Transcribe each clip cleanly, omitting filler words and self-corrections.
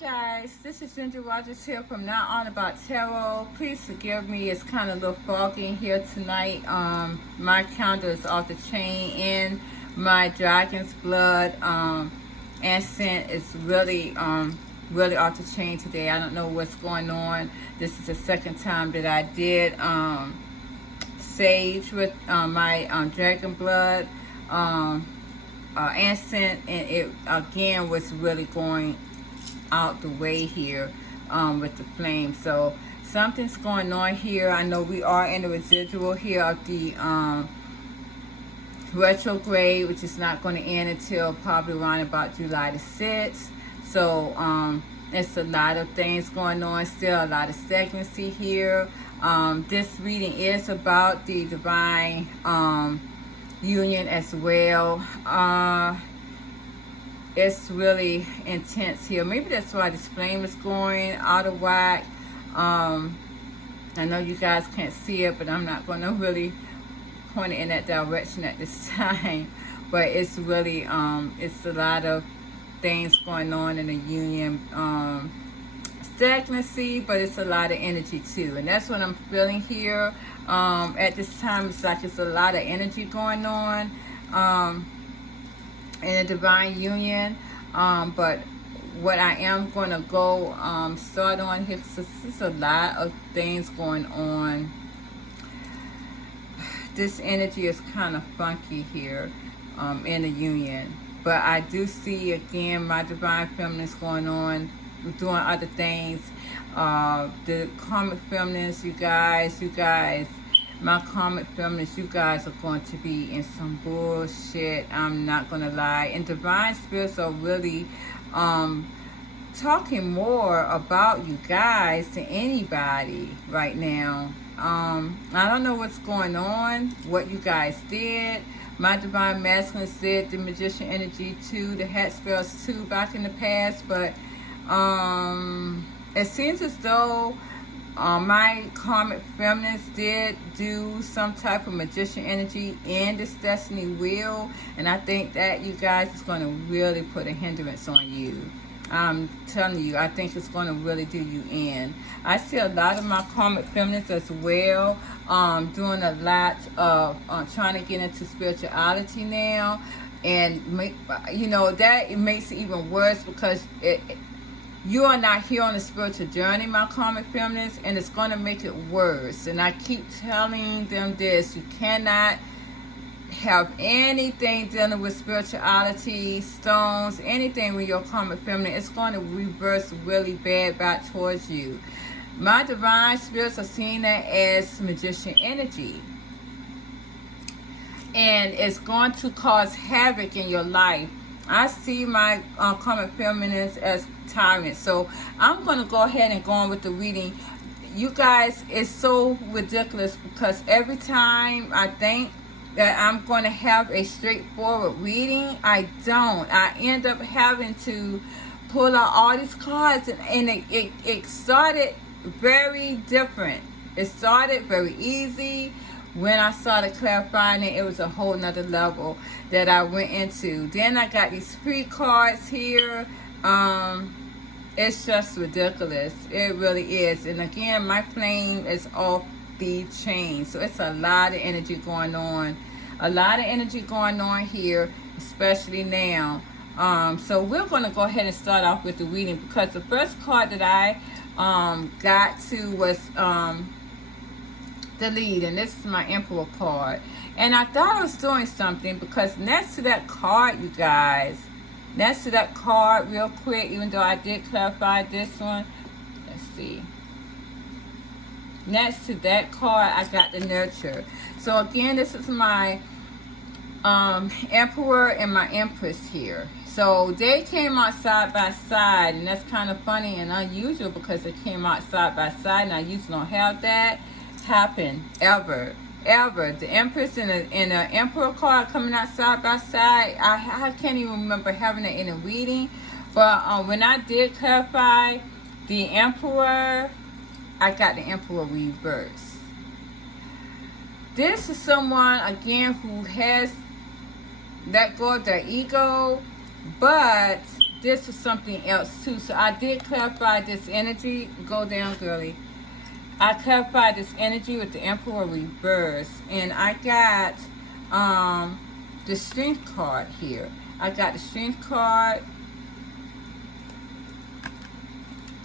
guys, this is Ginger Rogers here from Now On About Tarot. Please forgive me, it's kind of a little foggy in here tonight. My calendar is off the chain and my dragon's blood incense is really off the chain today. I don't know what's going on. This is the second time that I did sage with my dragon blood incense, and it again was really going out the way here with the flame. So something's going on here. I know we are in the residual here of the retrograde, which is not going to end until probably around about July the 6th. So it's a lot of things going on still, a lot of stagnancy here. This reading is about the divine union as well. It's really intense here. Maybe that's why this flame is going out of whack. I know you guys can't see it, but I'm not going to really point it in that direction at this time. But it's really, it's a lot of things going on in the union. Stagnancy, but it's a lot of energy too. And that's what I'm feeling here. At this time, it's like it's a lot of energy going on. In a divine union, but what I am going to go start on here, because there's a lot of things going on. This energy is kind of funky here in the union, but I do see again my divine feminines going on doing other things. The karmic feminists, you guys, my karmic feminists, you guys are going to be in some bullshit. I'm not going to lie. And divine spirits are really talking more about you guys to anybody right now. I don't know what's going on, what you guys did. My divine masculines did the magician energy too, the hat spells too back in the past, but it seems as though my karmic feminists did do some type of magician energy in this destiny wheel, and I think that you guys is going to really put a hindrance on you. I'm telling you, I think it's going to really do you in. I see a lot of my karmic feminists as well doing a lot of trying to get into spirituality now, and you know that it makes it even worse because you are not here on a spiritual journey, my karmic feminists, and it's going to make it worse. And I keep telling them this: you cannot have anything dealing with spirituality, stones, anything with your karmic feminine. It's going to reverse really bad back towards you. My divine spirits are seeing that as magician energy, and it's going to cause havoc in your life. I see my karmic feminines as tyrants. So I'm going to go ahead and go on with the reading. You guys, it's so ridiculous because every time I think that I'm going to have a straightforward reading, I don't. I end up having to pull out all these cards, and it started very different. It started very easy. When I started clarifying it, it was a whole nother level that I went into. Then I got these free cards here. It's just ridiculous. It really is. And again, my flame is off the chain. So it's a lot of energy going on. A lot of energy going on here, especially now. So we're going to go ahead and start off with the reading, because the first card that I got to was the lead, and this is my Emperor card. And I thought I was doing something, because next to that card, you guys, next to that card, real quick, even though I did clarify this one, let's see, next to that card I got the nurture. So again, this is my Emperor and my Empress here. So they came out side by side, and that's kind of funny and unusual because they came out side by side, and I usually don't have that happen ever. The Empress and the Emperor card coming out side by side, I can't even remember having it in a reading. But when I did clarify the Emperor, I got the Emperor reverse. This is someone, again, who has let go of their ego, but this was something else too. So I did clarify this energy. Go down, girly. I clarified this energy with the Emperor reverse, and I got the Strength card here. I got the Strength card,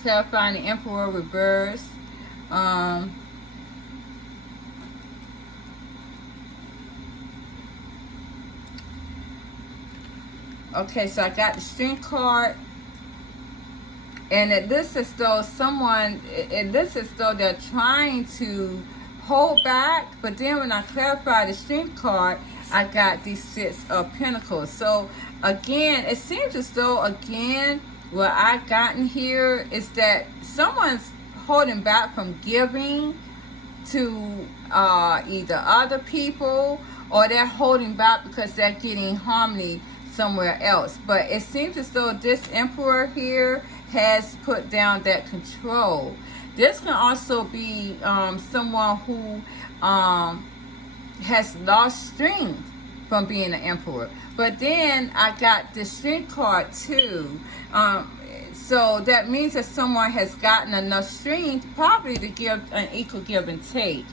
clarifying the Emperor reverse. Okay, so I got the Strength card, and it looks as though it looks as though they're trying to hold back, but then when I clarify the Strength card, I got the Six of Pentacles. So again, it seems as though, again, what I've gotten here is that someone's holding back from giving to either other people, or they're holding back because they're getting harmony somewhere else. But it seems as though this Emperor here has put down that control. This can also be someone who has lost strength from being an Emperor. But then I got the Strength card too. So that means that someone has gotten enough strength probably to give an equal give and take.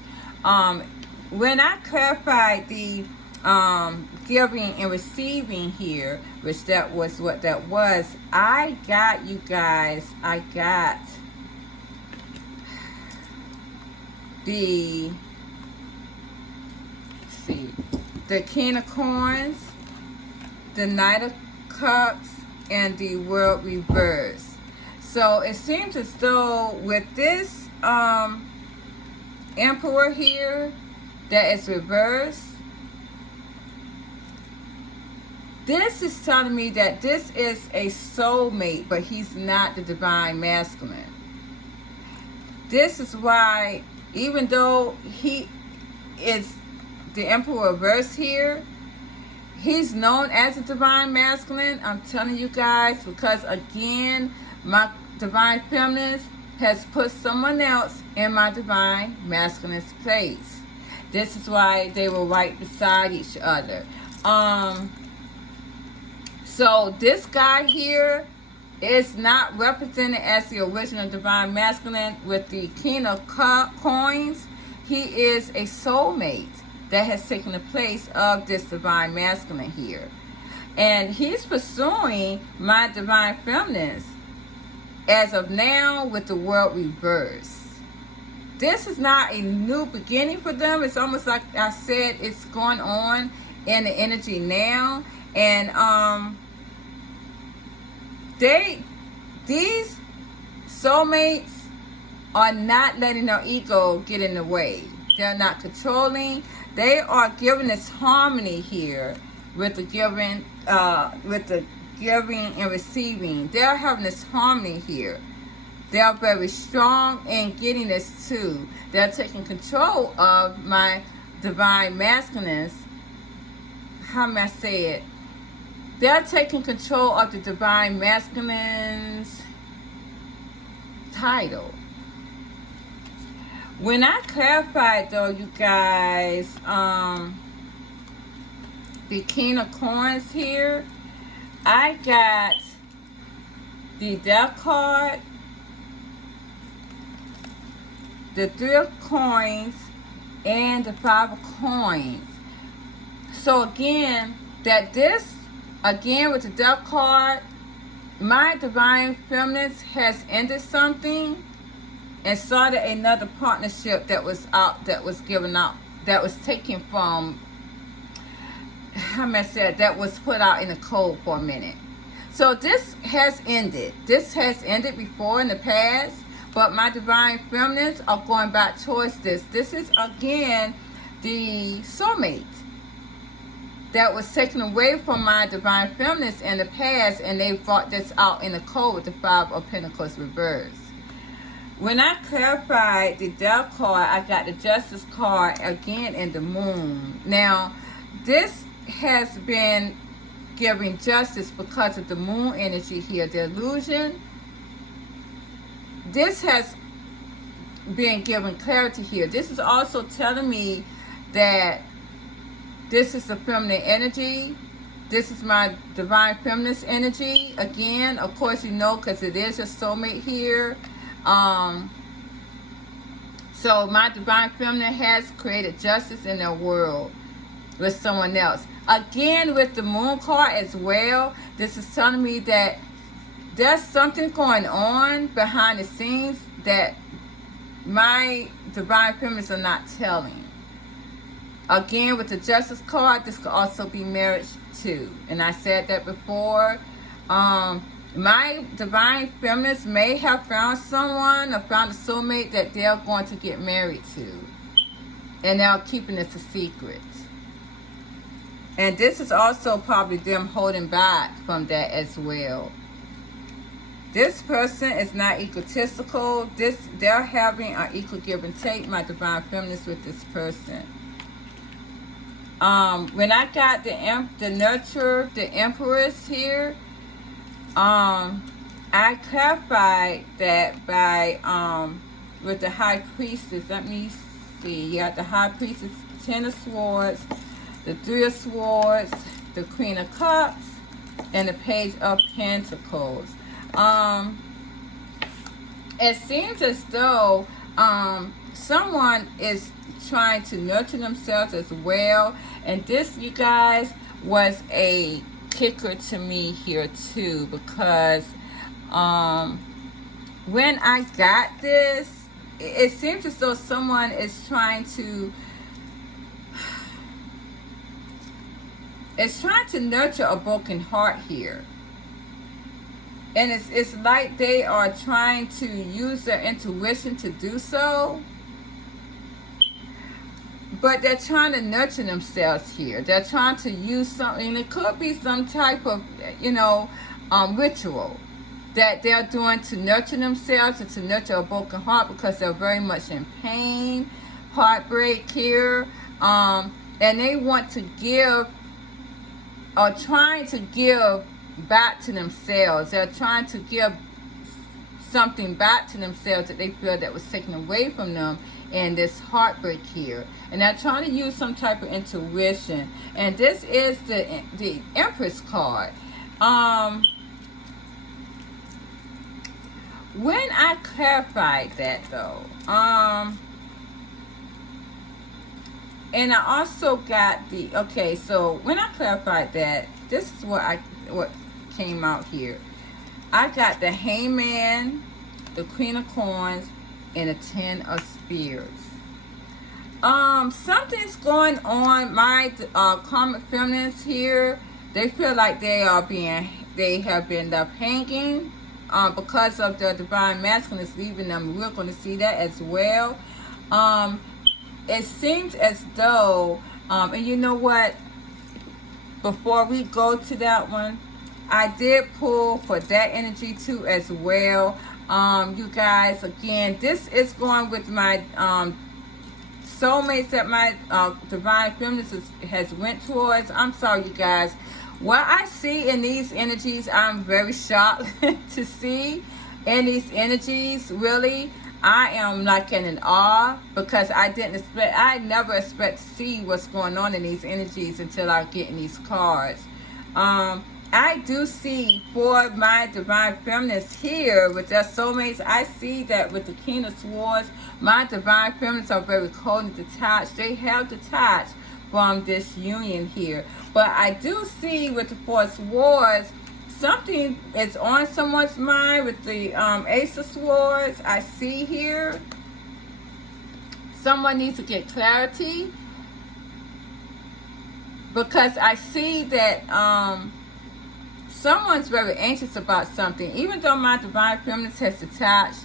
When I clarified the giving and receiving here, which that was what that was, I got, you guys, I got the, let's see, the King of Coins, the Knight of Cups, and the World reverse. So it seems as though with this Emperor here that is reversed, this is telling me that this is a soulmate, but he's not the Divine Masculine. This is why, even though he is the Emperor reverse here, he's known as a Divine Masculine. I'm telling you guys, because again, my Divine Feminine has put someone else in my Divine Masculine's place. This is why they were right beside each other. So this guy here is not represented as the original Divine Masculine with the King of Coins. He is a soulmate that has taken the place of this Divine Masculine here. And he's pursuing my Divine Feminine as of now with the World reverse. This is not a new beginning for them. It's almost like I said, it's going on in the energy now. And these soulmates are not letting their ego get in the way. They're not controlling. They are giving this harmony here with the giving and receiving. They're having this harmony here. They're very strong in getting this too. They're taking control of my Divine Masculine. How may I say it? They're taking control of the Divine Masculine's title. When I clarified, though, you guys, the King of Coins here, I got the Death card, the Three of Coins, and the Five of Coins. So again, with the Death card, my Divine Feminine has ended something and started another partnership that was given out, that was taken from, how may I say it, that was put out in the cold for a minute. So this has ended. This has ended before in the past, but my Divine Feminines are going back towards this. This is again the soulmate that was taken away from my Divine Feminines in the past, and they brought this out in the cold with the Five of Pentacles reversed. When I clarified the Death card, I got the Justice card again in the Moon. Now, this has been giving justice because of the Moon energy here, the illusion. This has been given clarity here. This is also telling me that this is the feminine energy This is my divine feminist energy. Again, of course, you know, because it is your soulmate here. So my divine feminine has created justice in their world with someone else. Again, with the moon card as well, this is telling me that there's something going on behind the scenes that my divine feminines are not telling. Again, with the justice card, this could also be marriage too. And I said that before. My divine feminines may have found someone or found a soulmate that they're going to get married to. And they're keeping this a secret. And this is also probably them holding back from that as well. This person is not egotistical. They're having an equal give and take, my divine feminines, with this person. When I got the nurture, the empress here, I clarified that by with the high priestess. Let me see. You got the high priestess, 10 of swords, the 3 of swords, the queen of cups, and the page of pentacles. It seems as though someone is trying to nurture themselves as well, and this, you guys, was a kicker to me here too, because when I got this, it seems as though someone is trying to nurture a broken heart here. And it's like they are trying to use their intuition to do so. But they're trying to nurture themselves here. They're trying to use something. And it could be some type of, ritual that they're doing to nurture themselves and to nurture a broken heart, because they're very much in pain, heartbreak here. And they want to give, or trying to give back to themselves. They're trying to give something back to themselves that they feel that was taken away from them in this heartbreak here. And they're trying to use some type of intuition. And this is the Empress card. When I clarified that though, and I also got so when I clarified that, this is what came out here. I got the Hangman, the Queen of Coins, and the 10 of Spears. Something's going on. My karmic feminines here, they feel like they have been left hanging because of their divine masculine is leaving them. We're going to see that as well. It seems as though, and you know what, before we go to that one, I did pull for that energy too as well. You guys, again, this is going with my soulmates that my divine feminines has went towards. I'm sorry, you guys. What I see in these energies, I'm very shocked to see in these energies. Really, I am like in awe, because I never expect to see what's going on in these energies until I get in these cards. I do see for my divine feminines here with their soulmates, I see that with the King of Swords, my divine feminines are very cold and detached. They have detached from this union here. But I do see with the Four of Swords, something is on someone's mind with the Ace of Swords. I see here someone needs to get clarity, because I see that someone's very anxious about something. Even though my divine feminines has detached,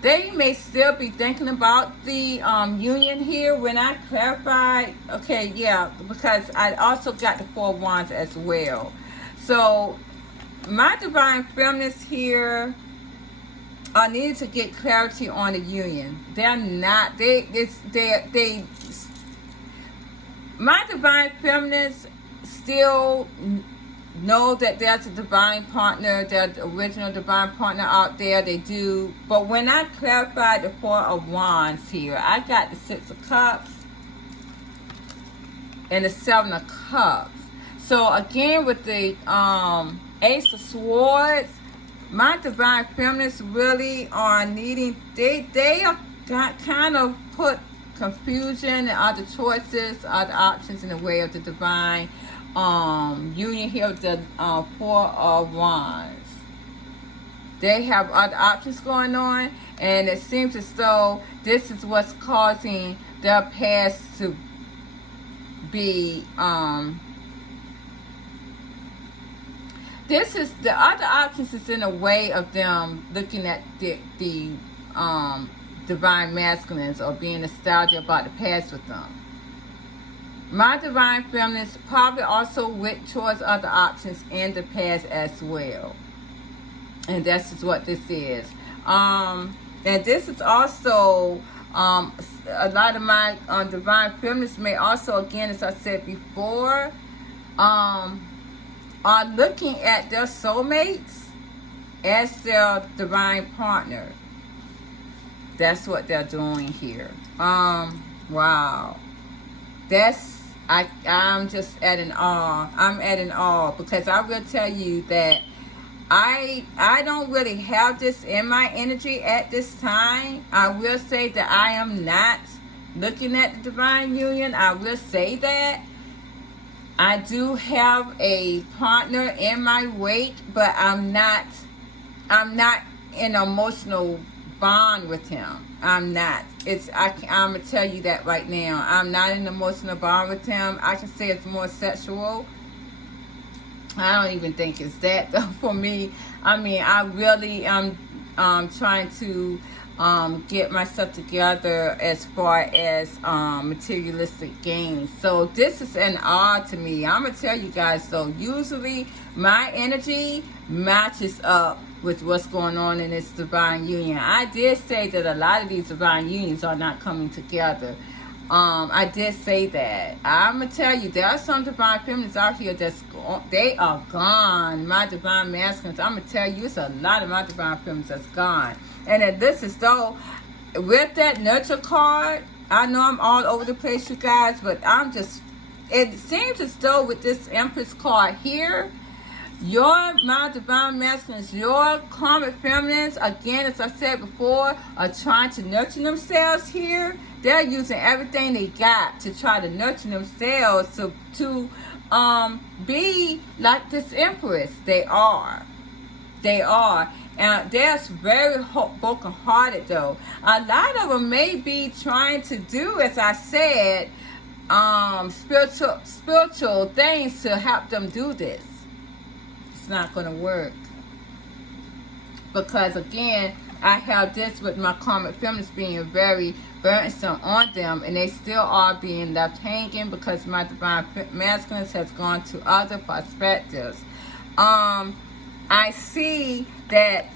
they may still be thinking about the union here. When I clarified, because I also got the Four of Wands as well. So my divine feminines here are needing to get clarity on the union. They're not, my divine feminines still know that there's a divine partner, there's the original divine partner out there. They do. But when I clarified the Four of Wands here, I got the Six of Cups and the Seven of Cups. So again, with the Ace of Swords, my divine feminists really are needing, they are kind of put confusion and other choices, other options in the way of the divine union here with the Four of Wands. They have other options going on, and it seems as though this is what's causing their past to be this is the other options is in a way of them looking at the divine masculines or being nostalgic about the past with them. My divine feminines probably also went towards other options in the past as well. And that's just what this is. And this is also a lot of my divine feminists may also, again, as I said before, are looking at their soulmates as their divine partner. That's what they're doing here. Wow. I'm just at an awe. I'm at an awe because I will tell you that I don't really have this in my energy at this time. I will say that I am not looking at the divine union. I will say that. I do have a partner in my wake, but I'm not in an emotional bond with him. I'm not. I'm gonna tell you that right now. I'm not in an emotional bond with him. I can say it's more sexual. I don't even think it's that though for me. I mean, I really am trying to get myself together as far as materialistic gains. So this is an odd to me. I'm gonna tell you guys though, usually my energy matches up with what's going on in this divine union. I did say that a lot of these divine unions are not coming together. I did say that. I'm gonna tell you, there are some divine feminines out here they are gone. My divine masculines, I'm gonna tell you, it's a lot of my divine feminines that's gone. And this is though, with that nurture card, I know I'm all over the place, you guys, but it seems as though with this Empress card here, my divine masculines, your karmic feminines, again, as I said before, are trying to nurture themselves here. They're using everything they got to try to nurture themselves to be like this Empress. They are. And they're very broken-hearted, though. A lot of them may be trying to do, as I said, spiritual things to help them do this. It's not going to work. Because, again, I have this with my karmic feminists being very burdensome on them, and they still are being left hanging because my divine masculines has gone to other perspectives. I see that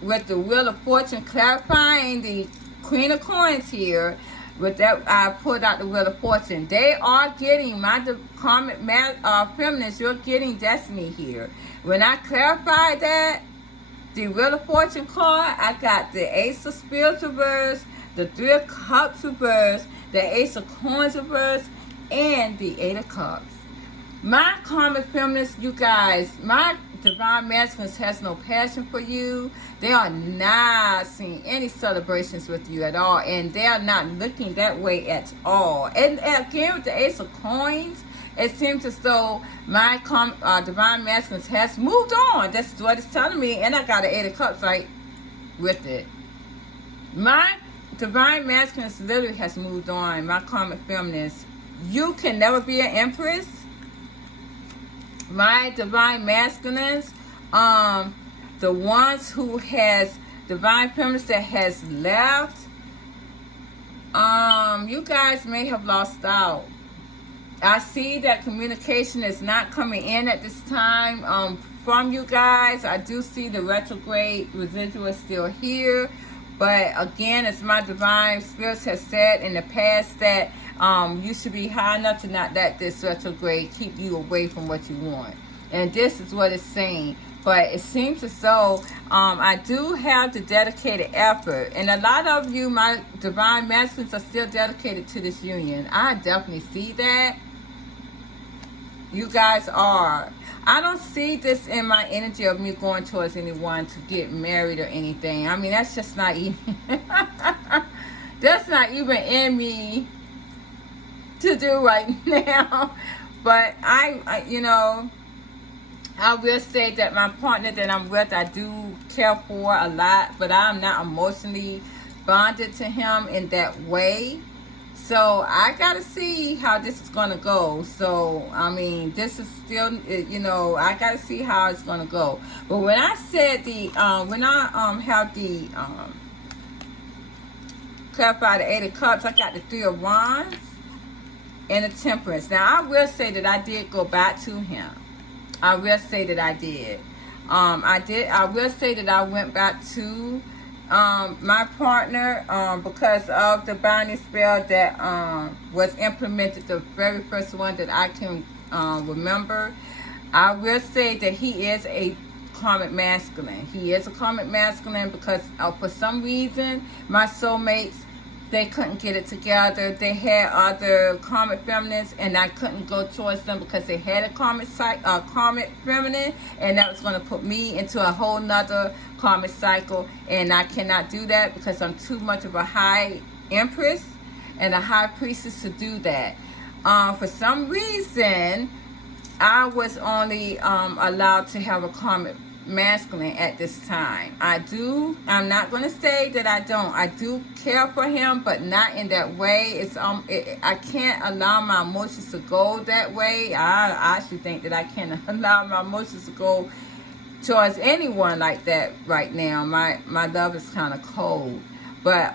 with the Wheel of Fortune clarifying the Queen of Coins here, with that I pulled out the Wheel of Fortune. They are getting, my karmic feminists, you're getting destiny here. When I clarified that, the Wheel of Fortune card, I got the Ace of Spears reverse, the Three of Cups reverse, the Ace of Coins reverse, and the Eight of Cups. My karmic feminists, you guys, my divine masculines has no passion for you. They are not seeing any celebrations with you at all, and they are not looking that way at all. And again, with the Ace of Coins, it seems as though my divine masculines has moved on. That's what it's telling me, and I got an Eight of Cups right with it. My divine masculines literally has moved on. My karmic feminists, you can never be an Empress. My divine masculines, the ones who has divine feminists that has left, you guys may have lost out. I see that communication is not coming in at this time from you guys. I do see the retrograde residual is still here. But again, as my divine spirits have said in the past, that you should be high enough to not let this retrograde keep you away from what you want. And this is what it's saying. But it seems as though I do have the dedicated effort. And a lot of you, my divine masculines, are still dedicated to this union. I definitely see that. You guys are. I don't see this in my energy of me going towards anyone to get married or anything. I mean, that's just not even that's not even in me to do right now. But you know, I will say that my partner that I'm with, I do care for a lot, but I'm not emotionally bonded to him in that way. So I gotta see how this is gonna go. So I mean, this is still, you know, I gotta see how it's gonna go. But when I said when I have the clarify the Eight of Cups, I got the Three of Wands and the Temperance. Now I will say that I did go back to him. I will say that I did. I will say that I went back to my partner because of the binding spell that was implemented, the very first one that I can remember. I will say that he is a karmic masculine. He is a karmic masculine because for some reason my soulmates, they couldn't get it together. They had other karmic feminines, and I couldn't go towards them because they had a karmic feminine, and that was going to put me into a whole nother karmic cycle, and I cannot do that because I'm too much of a high empress and a high priestess to do that. For some reason, I was only allowed to have a karmic masculine at this time. I'm not going to say that I don't. I do care for him, but not in that way. I can't allow my emotions to go that way. I actually think that I can't allow my emotions to go towards anyone like that right now. My love is kind of cold, but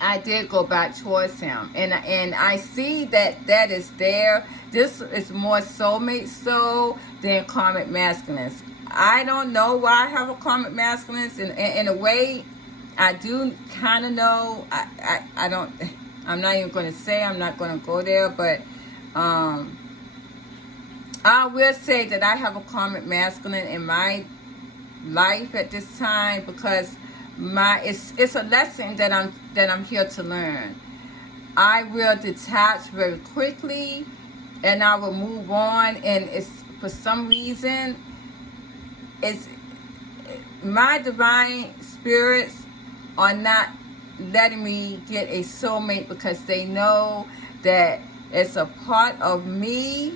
I did go back towards him, and I see that is there. This is more soulmate soul than karmic masculines. I don't know why I have a karmic masculines. In a way, I do kind of know. I don't. I'm not even going to say. I'm not going to go there, but I will say that I have a karmic masculine in my life at this time because it's a lesson that I'm here to learn. I will detach very quickly, and I will move on. And it's for some reason, it's my divine spirits are not letting me get a soulmate because they know that it's a part of me,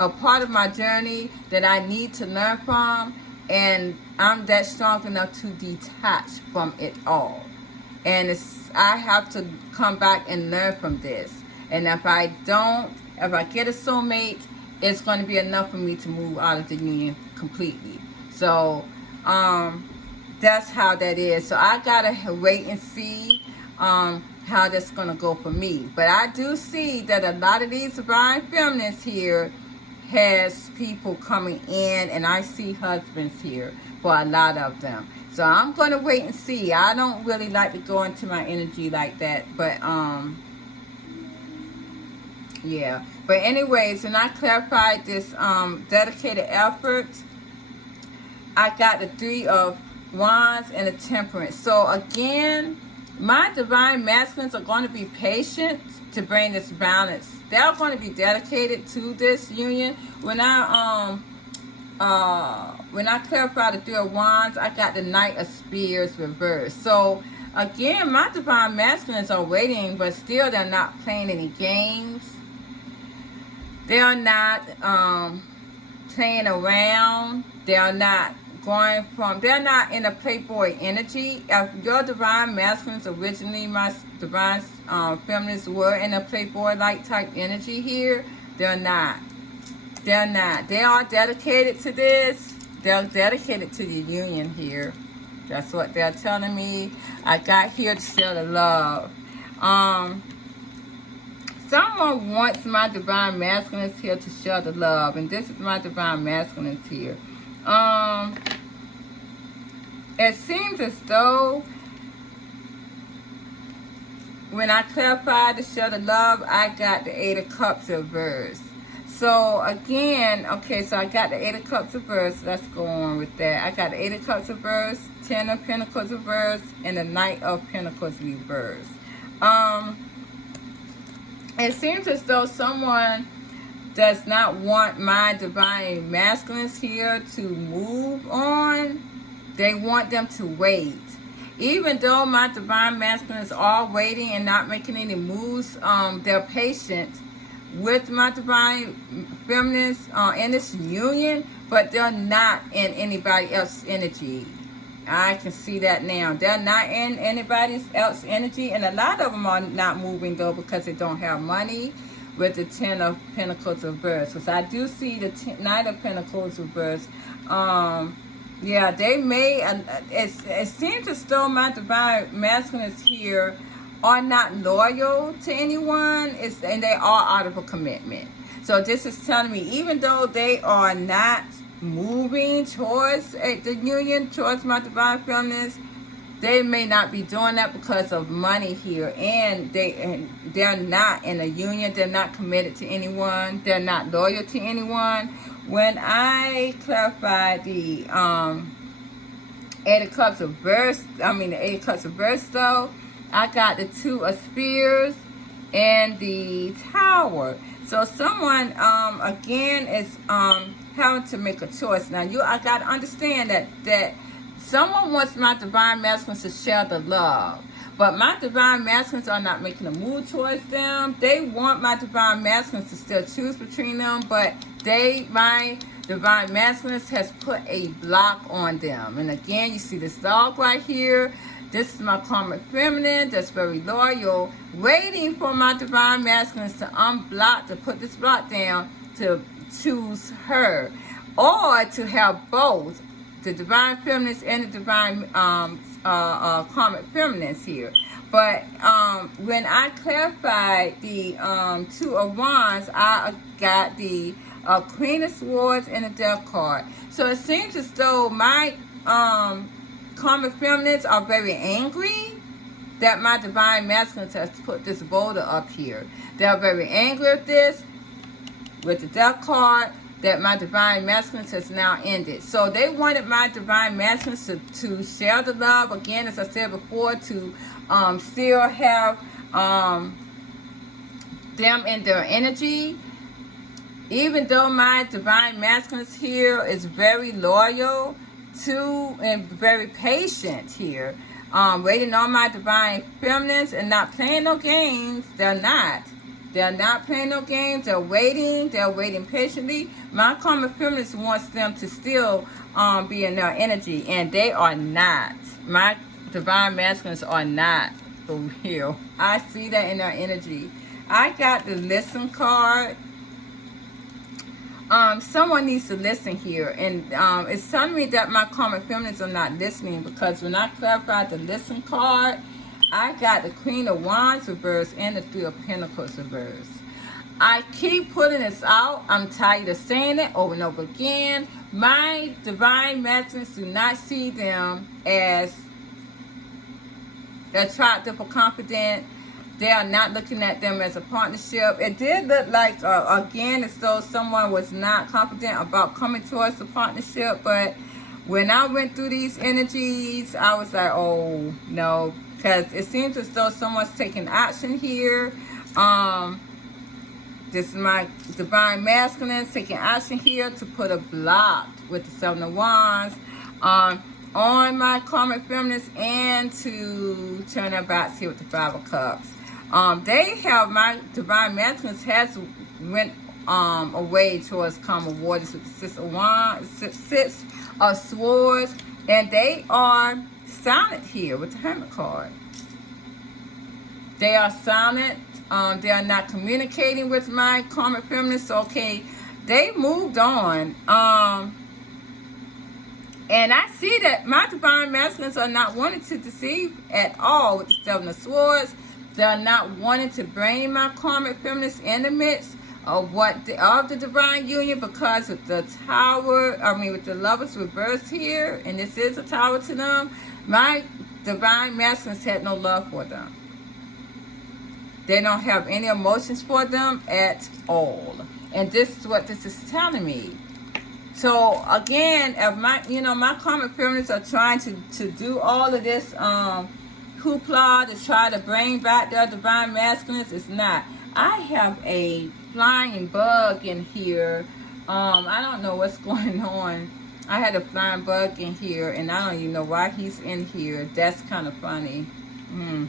a part of my journey that I need to learn from, and I'm that strong enough to detach from it all. And I have to come back and learn from this. And if I get a soulmate, it's going to be enough for me to move out of the union completely. So that's how that is. So I gotta wait and see how that's going to go for me. But I do see that a lot of these divine feminists here has people coming in, and I see husbands here for a lot of them. So I'm going to wait and see. I don't really like to go into my energy like that, but yeah. But anyways, when I clarified this dedicated effort, I got the Three of Wands and the Temperance. So again, my divine masculines are going to be patient to bring this balance. They're going to be dedicated to this union. When I clarified the Three of Wands, I got the Knight of Spears reversed. So again, my divine masculines are waiting, but still they're not playing any games. They are not playing around. They are not they're not in a playboy energy. If your divine masculines originally, my divine feminists were in a playboy-like type energy here, they're not. They're not. They are dedicated to this. They're dedicated to the union here. That's what they're telling me. I got here to share the love. Someone wants my divine masculines here to share the love, and this is my divine masculines here. It seems as though when I clarified to share the love, I got the Eight of Cups reversed. So again, okay, so I got the Eight of Cups reversed. Let's go on with that. I got the Eight of Cups reversed, Ten of Pentacles reversed, and the Knight of Pentacles reversed. It seems as though someone does not want my divine masculines here to move on. They want them to wait. Even though my divine masculines are waiting and not making any moves, they're patient with my divine feminines in this union, but they're not in anybody else's energy. I can see that now. They're not in anybody else's energy, and a lot of them are not moving though because they don't have money with the Ten of Pentacles reversed. Because I do see the Knight of Pentacles reversed. Yeah, they may, it seems as though my divine masculines here are not loyal to anyone, and they are out of a commitment. So this is telling me, even though they are not moving towards the union, towards my divine feminines, they may not be doing that because of money here, and they're not in a union. They're not committed to anyone. They're not loyal to anyone. When I clarified the Eight of Cups reversed, the Eight of Cups reversed though, I got the Two of Spears and the Tower. So someone again is having to make a choice. Now I gotta understand that someone wants my divine masculines to share the love, but my divine masculines are not making a move towards them. They want my divine masculines to still choose between them, but my divine masculines has put a block on them. And again, you see this dog right here. This is my karmic feminine that's very loyal, waiting for my divine masculines to unblock, to put this block down, to choose her, or to have both the divine feminines and the divine karmic feminines here. But when I clarified the Two of Wands, I got the Queen of Swords and the Death card. So it seems as though my karmic feminines are very angry that my divine masculines has put this boulder up here. They're very angry with this, with the Death card, that my divine masculines has now ended. So they wanted my divine masculines to share the love, again, as I said before, to still have them in their energy. Even though my divine masculines here is very loyal to and very patient here, waiting on my divine feminines and not playing no games. They're not playing no games. They're waiting patiently. My karmic feminines wants them to still be in their energy, and they are not. My divine masculines are not, for real. I see that in their energy. I got the Listen card. Someone needs to listen here, and it's telling me that my karmic feminines are not listening, because when I clarified the Listen card, I got the Queen of Wands reversed and the Three of Pentacles reversed. I keep putting this out. I'm tired of saying it over and over again. My divine masculines do not see them as attractive or confident. They are not looking at them as a partnership. It did look like, again, as though someone was not confident about coming towards the partnership. But when I went through these energies, I was like, oh, no. Because it seems as though someone's taking action here. This is my divine masculine taking action here to put a block with the Seven of Wands on my karmic feminines, and to turn their backs here with the Five of Cups. They have, my divine masculines has went away towards calmer waters with the Six of Swords, and they are silent here with the Hermit card. They are silent. They are not communicating with my karmic feminines. So, okay, they moved on. And I see that my divine masculines are not wanting to deceive at all with the Seven of Swords. They're not wanting to bring my karmic feminines in the midst of the divine union, because with the Tower, with the Lovers reversed here, and this is a Tower to them, my divine masculines had no love for them. They don't have any emotions for them at all. And this is what this is telling me. So again, if my karmic feminines are trying to do all of this hoopla to try to bring back their divine masculines, it's not. I have a flying bug in here. I don't know what's going on. I had a flying bug in here, and I don't even know why he's in here. That's kind of funny. Hmm.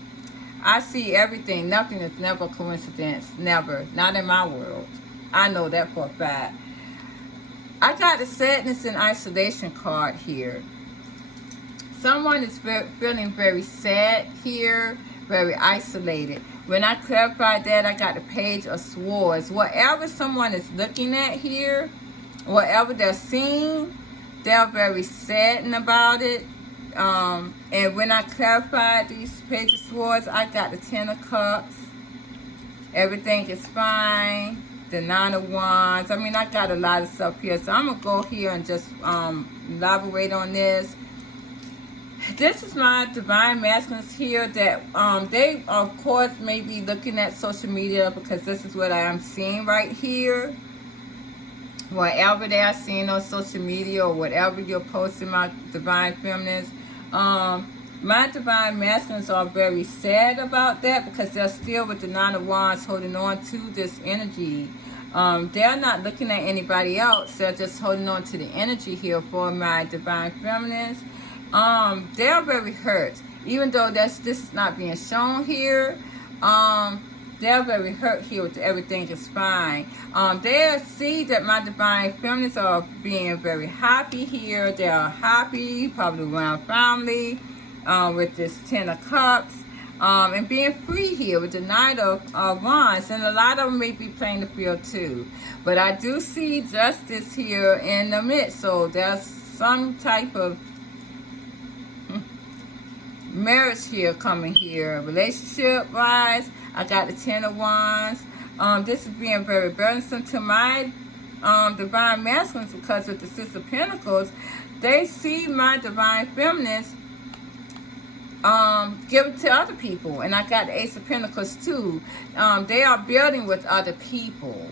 I see everything. Nothing is never coincidence. Never. Not in my world. I know that for a fact. I got the sadness and isolation card here. Someone is feeling very sad here, very isolated. When I clarified that, I got the Page of Swords. Whatever someone is looking at here, whatever they're seeing, they're very saddened about it. And when I clarified these Page of Swords, I got the Ten of Cups. Everything is fine. The Nine of Wands. I mean, I got a lot of stuff here. So I'm going to go here and just elaborate on this. This is my divine masculines here that they, of course, may be looking at social media because this is what I am seeing right here. Whatever they are seeing on social media or whatever you're posting, my divine feminines. My divine masculines are very sad about that because they're still with the Nine of Wands holding on to this energy. They're not looking at anybody else. They're just holding on to the energy here for my divine feminines. They're very hurt. Even though this is not being shown here, they're very hurt here with everything is fine. They see that my divine feminines are being very happy here. They are happy, probably around family, with this Ten of Cups, and being free here with the Knight of Wands. And a lot of them may be playing the field too. But I do see justice here in the midst. So there's some type of marriage here coming here. Relationship wise, I got the Ten of Wands. This is being very burdensome to my divine masculines because with the Six of Pentacles, they see my divine feminines give it to other people. And I got the Ace of Pentacles too. They are building with other people.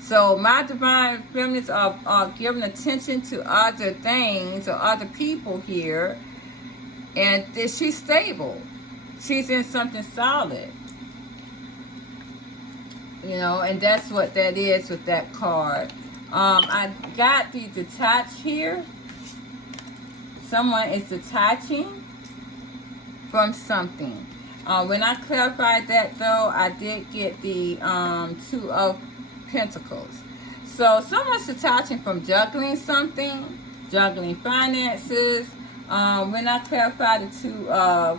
So my divine feminines are giving attention to other things or other people here. And she's stable. She's in something solid. You know, and that's what that is with that card. I got the detach here. Someone is detaching from something. When I clarified that though, I did get the Two of Pentacles. So someone's detaching from juggling something, juggling finances. When I clarified the Two of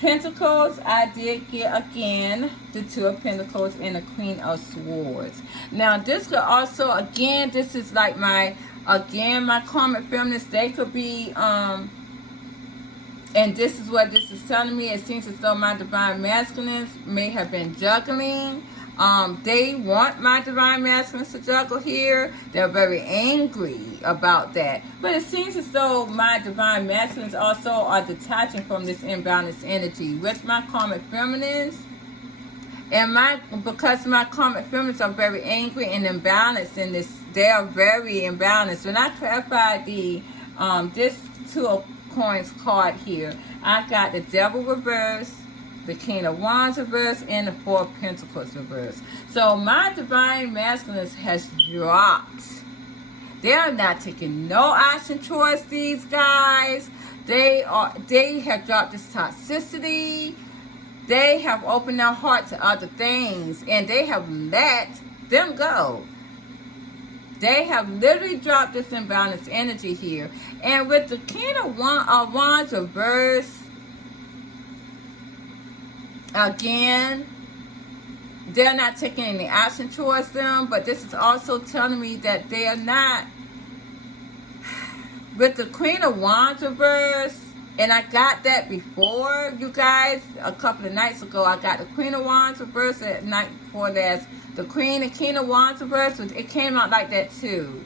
Pentacles, I did get again the Two of Pentacles and the Queen of Swords. Now this could also, again, this is like my karmic feminists, they could be and this is what this is telling me. It seems as though my divine masculines may have been juggling. They want my divine masculines to juggle here. They're very angry about that. But it seems as though my divine masculines also are detaching from this imbalanced energy with my karmic feminines. And because my karmic feminines are very angry and imbalanced in this, they are very imbalanced. When I clarified the this Two of Coins card here, I got the Devil reverse, the King of Wands reverse, and the Four of Pentacles reverse. So my divine masculines has dropped. They are not taking no action towards these guys. They have dropped this toxicity. They have opened their heart to other things, and they have let them go. They have literally dropped this imbalanced energy here. And with the King of Wands reverse, again, they're not taking any action towards them. But this is also telling me that they are not. With the Queen of Wands reverse, and I got that before, you guys, a couple of nights ago. I got the Queen of Wands reverse at night before last. The Queen and King of Wands reverse, it came out like that too.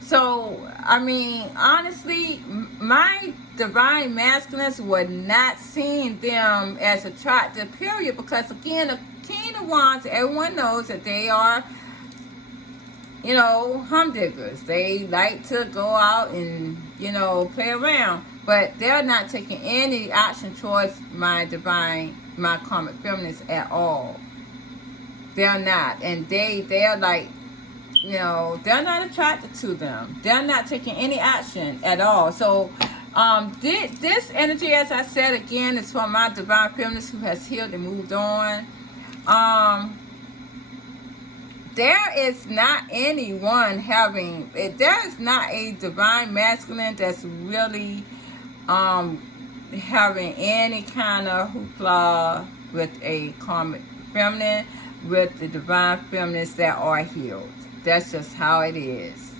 So, I mean, honestly, my divine masculines were not seeing them as attractive, period. Because, again, the King of Wands, everyone knows that they are, you know, humdiggers. They like to go out and, you know, play around. But they're not taking any action towards my karmic feminists at all. They're not. And they're like, you know, they're not attracted to them. They're not taking any action at all. So this energy, as I said again, is from my divine feminist who has healed and moved on. There is not anyone having, there is not a divine masculine that's really having any kind of hoopla with a karmic feminine, with the divine feminists that are healed. That's just how it is.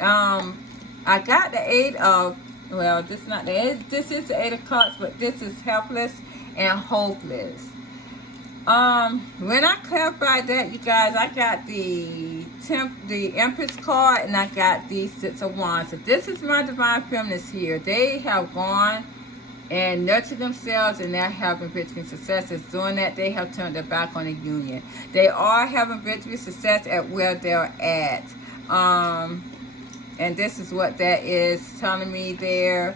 I got the Eight of, well, this is not the Eight, this is the Eight of Cups, but this is helpless and hopeless. When I clarified that, you guys, I got the Empress card, and I got the Six of Wands. So this is my divine feminists here. They have gone and nurtured themselves, and they're having victory and success. As doing that, they have turned their back on the union. They are having victory and success at where they're at. And this is what that is telling me there.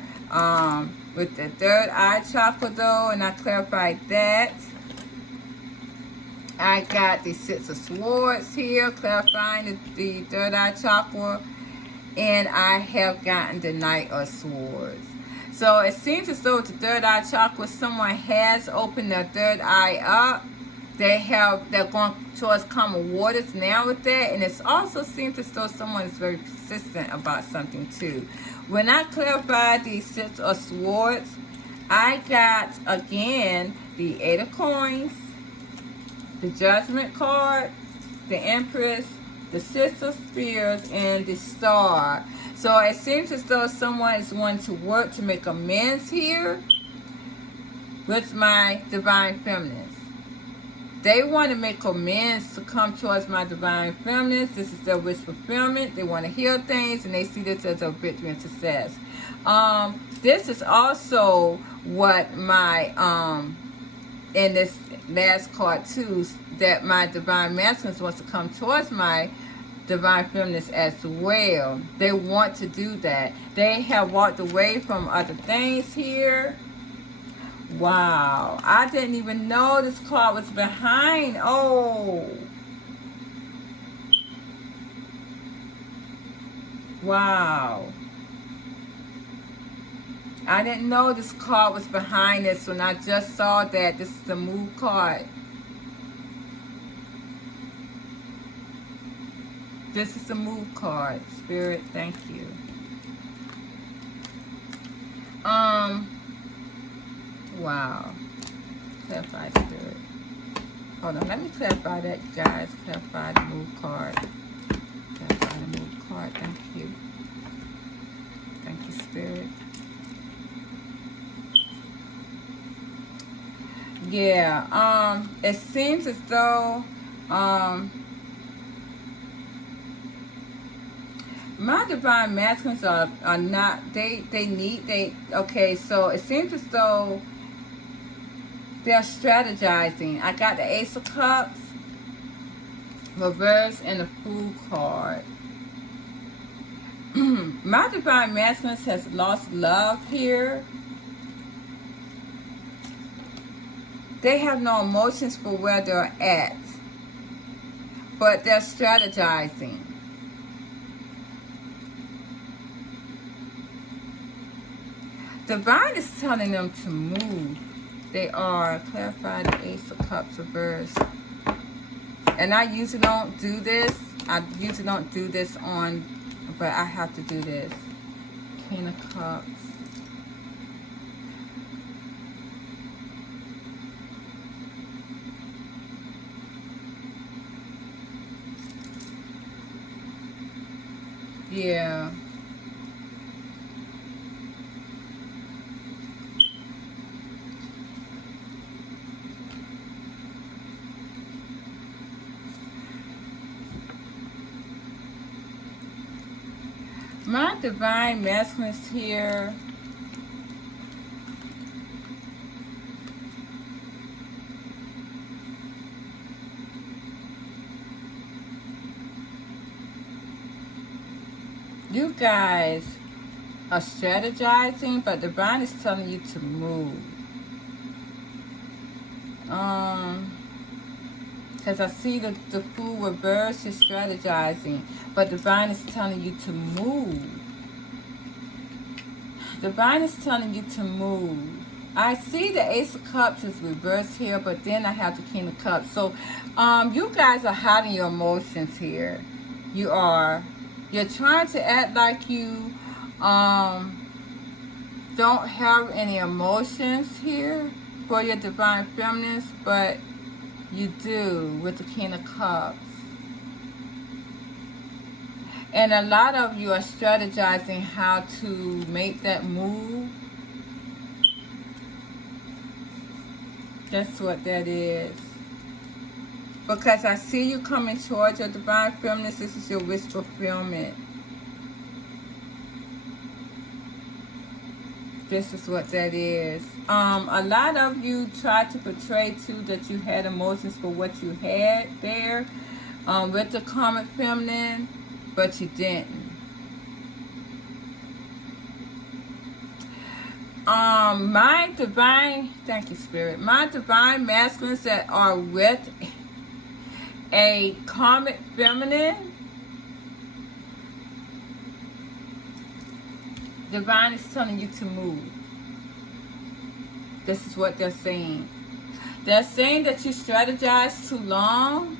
With the third eye chakra, though, and I clarified that. I got the Six of Swords here, clarifying the third eye chakra. And I have gotten the Knight of Swords. So it seems as though with the third eye chakra, someone has opened their third eye up. They're going towards calmer waters now with that. And it also seems as though someone is very persistent about something too. When I clarified the Six of Swords, I got, again, the Eight of Coins, the Judgment card, the Empress, the Six of Spears, and the Star. So it seems as though someone is wanting to work to make amends here with my divine feminist. They want to make amends to come towards my divine feminist. This is their wish fulfillment. They want to heal things, and they see this as a victory and success. This is also what my in this last card too, that my divine masculine wants to come towards my divine feminist as well. They want to do that. They have walked away from other things here. Wow, I didn't even know this card was behind. Oh, wow, I didn't know this card was behind this when I just saw that. This is the Move card. This is the Move card. Spirit, thank you. Wow. Clarify Spirit. Hold on, let me clarify that, guys. Clarify the Move card. Clarify the Move card. Thank you. Thank you, Spirit. Yeah, it seems as though my divine masculines are not, okay, so it seems as though they're strategizing. I got the Ace of Cups, reverse, and the Fool card. My divine masculines has lost love here. They have no emotions for where they're at, but they're strategizing. Divine is telling them to move. They are. Clarify the Ace of Cups reverse. And I usually don't do this. On, but I have to do this. King of Cups. Yeah. My divine masculines here. You guys are strategizing, but divine is telling you to move. Because I see the fool reverse is strategizing. But divine is telling you to move. Divine is telling you to move. I see the Ace of Cups is reversed here, but then I have the King of Cups. So, you guys are hiding your emotions here. You are. You're trying to act like you don't have any emotions here for your Divine Feminines, but you do with the King of Cups. And a lot of you are strategizing how to make that move. That's what that is. Because I see you coming towards your Divine Feminines. This is your wish fulfillment. This is what that is. A lot of you tried to portray too that you had emotions for what you had there with the Karmic Feminine, but you didn't. My divine, thank you, Spirit. My Divine Masculines that are with a Karmic Feminine, Divine is telling you to move. This is what they're saying. They're saying that you strategize too long.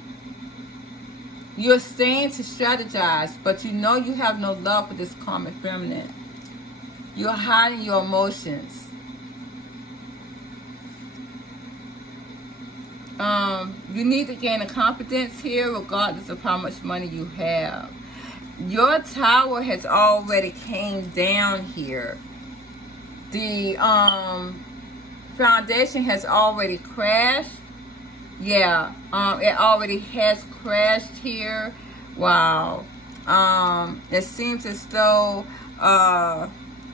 You're saying to strategize, but you know you have no love for this Karmic Feminine. You're hiding your emotions. You need to gain a confidence here regardless of how much money you have. Your tower has already came down here. The foundation has already crashed. Yeah, it already has crashed here. Wow. It seems as though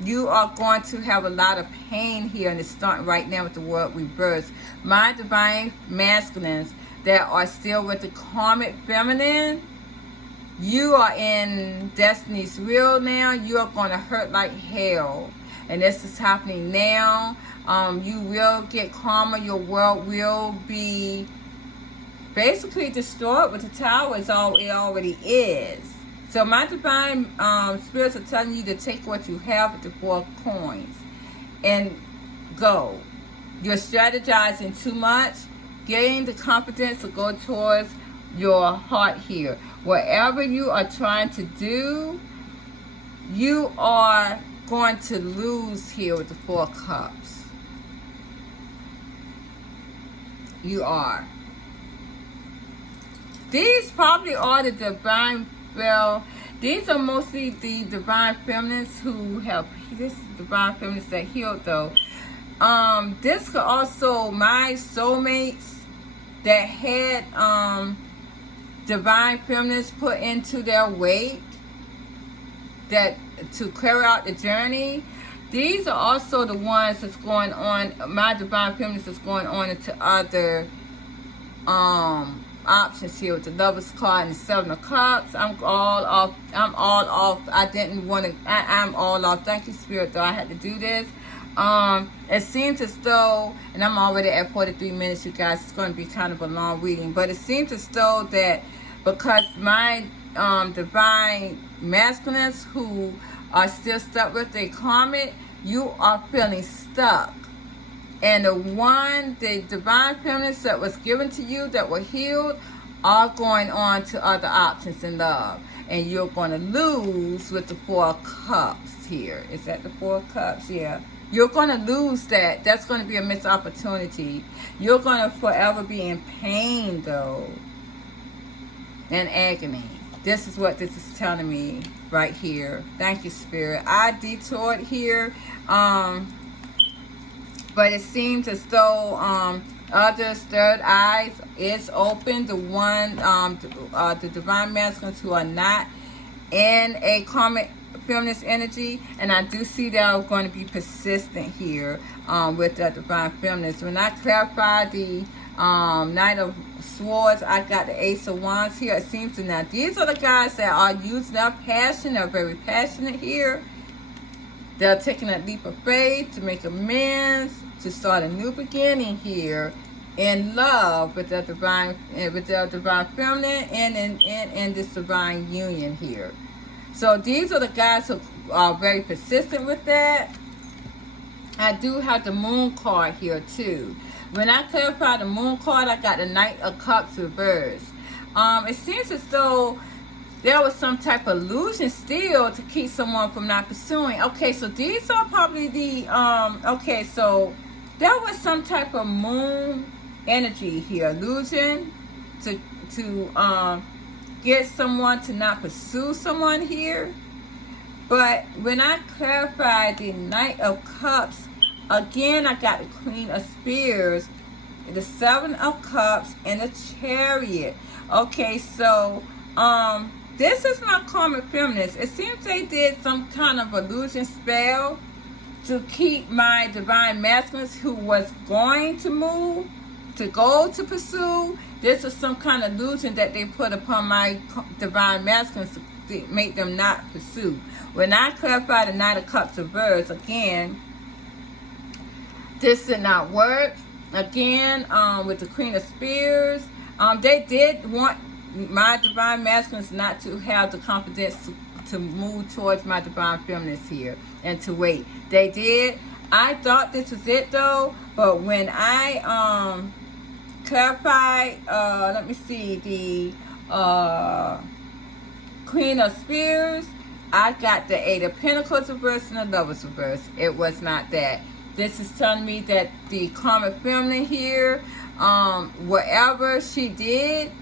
you are going to have a lot of pain here, and it's starting right now with the World Reverse. My Divine Masculines that are still with the Karmic Feminine, you are in Destiny's Wheel now. You are going to hurt like hell. And this is happening now. You will get karma. Your world will be basically destroyed with the Tower. It already is. So my Divine Spirits are telling you to take what you have with the 4 coins and go. You're strategizing too much. Gain the confidence to go towards your heart here. Whatever you are trying to do, you are going to lose here with the 4 cups. You are. These probably are the divine, well, these are mostly the Divine Feminines who have, this is Divine Feminines that healed though. This could also, my soulmates that had Divine Feminines put into their wake that to carry out the journey. These are also the ones that's going on, my Divine Feminines is going on into other options here with the Lovers card and the 7 of Cups. I'm all off. I didn't want to, I'm all off. Thank you, Spirit, though I had to do this. It seems as though, and I'm already at 43 minutes, you guys, it's going to be kind of a long reading, but it seems as though that because my Divine Masculines who are still stuck with their karmic, you are feeling stuck. And the Divine Feminines that was given to you, that were healed, are going on to other options in love. And you're going to lose with the 4 cups here. Is that the 4 cups? Yeah. You're going to lose that. That's going to be a missed opportunity. You're going to forever be in pain, though. And agony. This is what this is telling me right here. Thank you, Spirit. I detoured here. But it seems as though others' third eyes is open. The one, the Divine Masculines who are not in a Karmic Feminist energy, and I do see that I'm going to be persistent here with the Divine Feminist. When I clarify the Knight of Swords, I got the Ace of Wands here. It seems to now these are the guys that are using their passion. They're very passionate here. They're taking that leap of faith to make amends, to start a new beginning here. in love with the divine feminine, and in this divine union here. So these are the guys who are very persistent with that. I do have the moon card here too. When I clarify the moon card, I got the Knight of Cups reversed. It seems as though there was some type of illusion still to keep someone from not pursuing. Okay, so these are probably the okay, so there was some type of moon energy here, illusion to get someone to not pursue someone here. But when I clarify the Knight of Cups, again I got the Queen of Spears, the Seven of Cups, and the Chariot. Okay, so this is my karmic feminist. It seems they did some kind of illusion spell to keep my divine masculines who was going to move, to go to pursue. This is some kind of illusion that they put upon my divine masculines to make them not pursue. When I clarify the Knight of Cups reverse, again, this did not work. Again, with the Queen of Spears, they did want my divine masculines not to have the confidence to move towards my divine feminines here and to wait. They did. I thought this was it though, but when I clarified, let me see, the Queen of Spears, I got the Eight of Pentacles reversed and the Lovers reversed. It was not that. This is telling me that the karmic feminine here, whatever she did,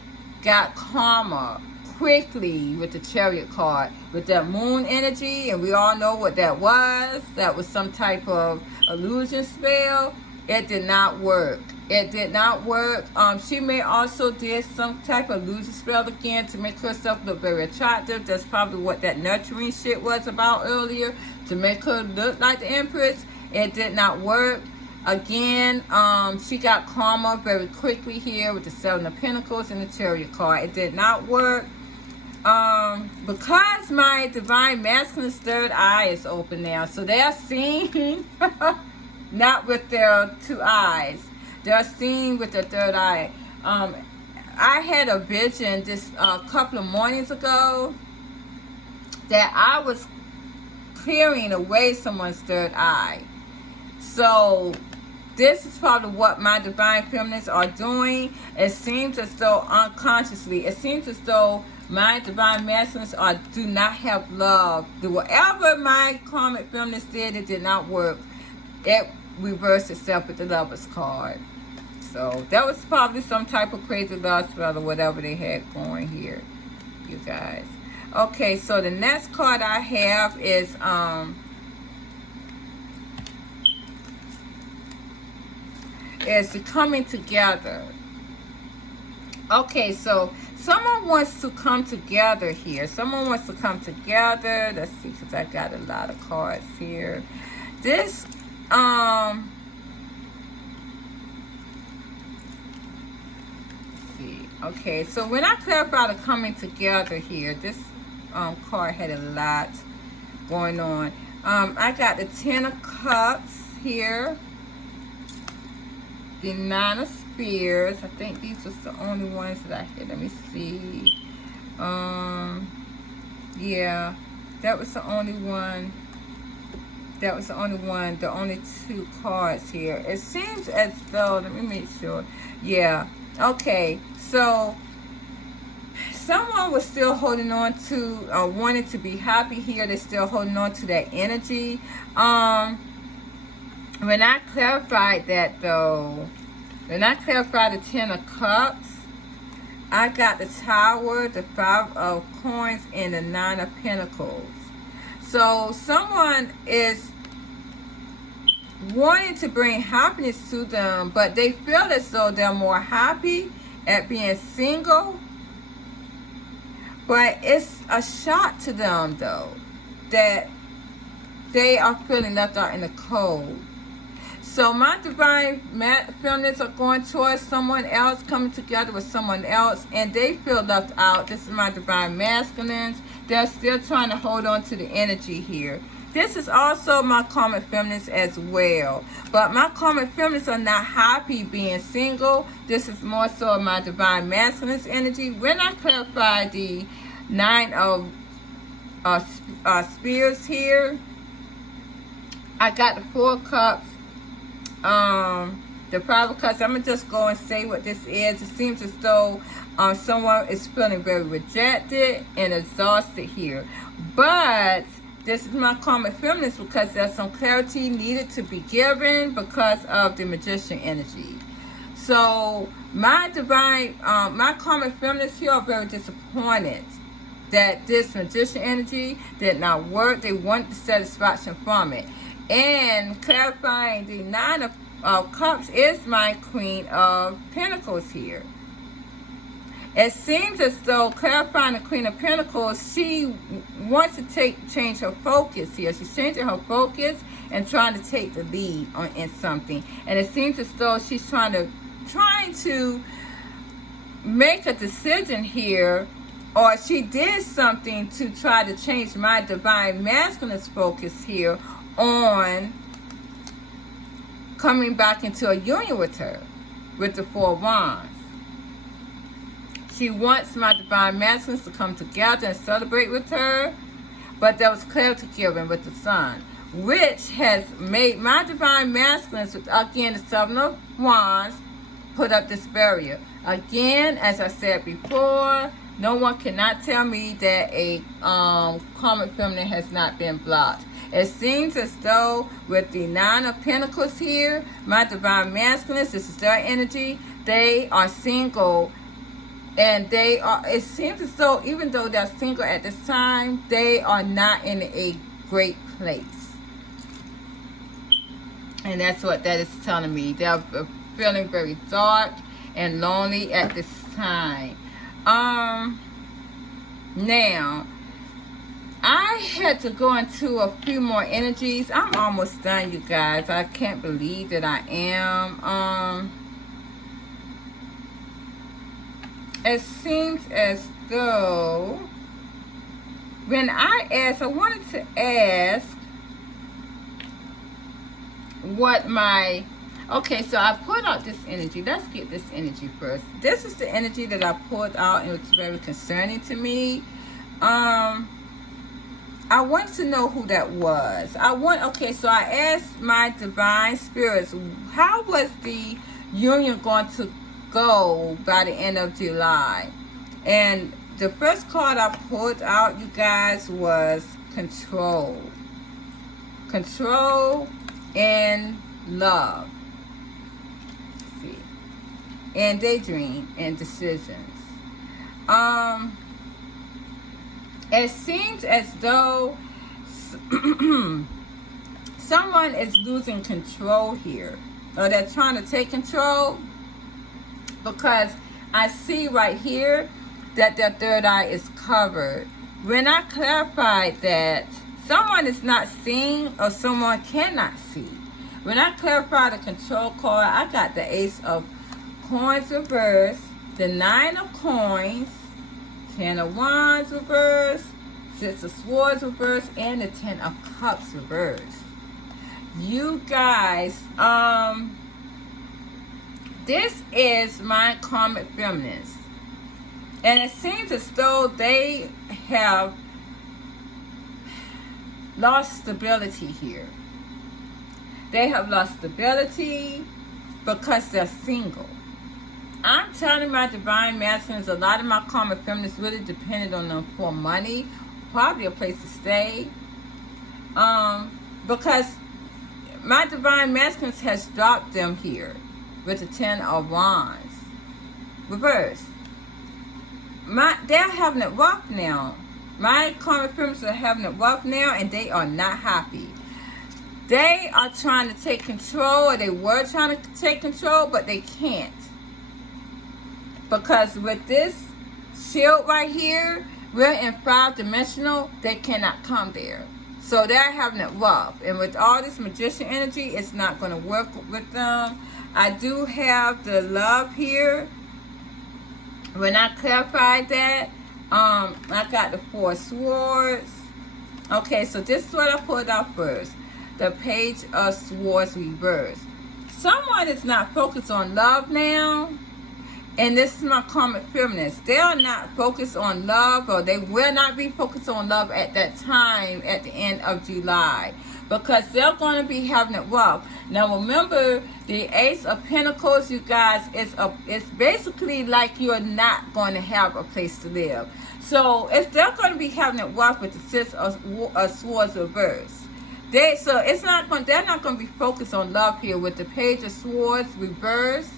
got karma quickly with the Chariot card, with that moon energy, and we all know what that was. That was some type of illusion spell. It did not work. It did not work. She may also did some type of illusion spell again to make herself look very attractive. That's probably what that nurturing shit was about earlier, to make her look like the Empress. It did not work. Again, she got karma very quickly here with the Seven of Pentacles and the Chariot card. It did not work. Because my divine masculine's third eye is open now, so they are seeing not with their two eyes. They're seeing with their third eye. I had a vision this couple of mornings ago that I was clearing away someone's third eye. So this is probably what my divine feminines are doing. It seems as though unconsciously, it seems as though my divine masculines do not have love. Whatever my karmic feminines did, it did not work. It reversed itself with the Lovers card. So that was probably some type of crazy love spell or whatever they had going here, you guys. Okay, so the next card I have is the coming together. Okay, so someone wants to come together here. Someone wants to come together. Let's see, because I got a lot of cards here. This, see. Okay, so when I clarify the coming together here, this card had a lot going on. I got the Ten of Cups here. The Nine of Spears. I think these was the only ones that I hit. Let me see. Yeah, that was the only one. That was the only one. The only two cards here. It seems as though, let me make sure. Yeah. Okay. So someone was still holding on to, wanting to be happy here. They're still holding on to that energy. When I clarified that though, when I clarified the Ten of Cups, I got the Tower, the Five of Coins, and the Nine of Pentacles. So someone is wanting to bring happiness to them, but they feel as though they're more happy at being single. But it's a shock to them though, that they are feeling left out in the cold. So my divine feminines are going towards someone else, coming together with someone else, and they feel left out. This is my divine masculines. They're still trying to hold on to the energy here. this is also my karmic feminines as well. But my karmic feminines are not happy being single. This is more so my divine masculine's energy. When I clarify the 9 of spears here, I got the 4 cups, the 5 of cups. I'm gonna just go and say what this is. It seems as though someone is feeling very rejected and exhausted here. But this is my karmic feminines because there's some clarity needed to be given because of the magician energy. So my divine, my karmic feminines here are very disappointed that this magician energy did not work. They want the satisfaction from it. And clarifying the 9 of cups is my Queen of Pentacles here. It seems as though clarifying the Queen of Pentacles, she wants to change her focus here. She's changing her focus and trying to take the lead in something. And it seems as though she's trying to make a decision here, or she did something to try to change my divine masculine's focus here on coming back into a union with her with the 4 wands. She wants my divine masculines to come together and celebrate with her, but there was clarity given with the sun, which has made my divine masculines, again the 7 of wands, put up this barrier. Again, as I said before, no one cannot tell me that a karmic feminine has not been blocked. It seems as though with the 9 of Pentacles here, my divine masculines, this is their energy, they are single. And they are, it seems as though even though they're single at this time, they are not in a great place. And that's what that is telling me. They're feeling very dark and lonely at this time. Now, I had to go into a few more energies. I'm almost done, you guys. I can't believe that I am. It seems as though when I wanted to ask what my, okay, so I put out this energy. Let's get this energy first. This is the energy that I pulled out, and it's very concerning to me. I want to know who that was. Okay, so I asked my divine spirits, how was the union going to go by the end of July? And the first card I pulled out, you guys, was control. Control and love. Let's see. And daydream and decisions. It seems as though someone is losing control here, or they're trying to take control, because I see right here that their third eye is covered. When I clarified that someone is not seeing or someone cannot see, when I clarified the control card, I got the Ace of Coins reversed, the 9 of Coins, 10 of Wands reversed, 6 of Swords reversed, and the 10 of Cups reversed. You guys, this is my karmic feminines. And it seems as though they have lost stability here. They have lost stability because they're single. I'm telling my divine masculines, a lot of my karmic feminists really depended on them for money, probably a place to stay. Because my divine masculines has dropped them here with the 10 of Wands. Reverse. They're having it rough now. My karmic feminists are having it rough now, and they are not happy. They are trying to take control, or they were trying to take control, but they can't. Because with this shield right here, we're in 5-dimensional, they cannot come there. So they're having it rough. And with all this magician energy, it's not going to work with them. I do have the love here. When I clarified that, I got the 4 swords, Okay, so this is what I pulled out first. The Page of Swords reverse. Someone is not focused on love now. And this is my karmic feminist. They are not focused on love, or they will not be focused on love at that time at the end of July, because they're going to be having it rough. Now remember, the Ace of Pentacles, you guys, it's basically like you're not going to have a place to live. So if they're going to be having it rough with the Six of Swords reverse. They're not going to be focused on love here with the Page of Swords reverse.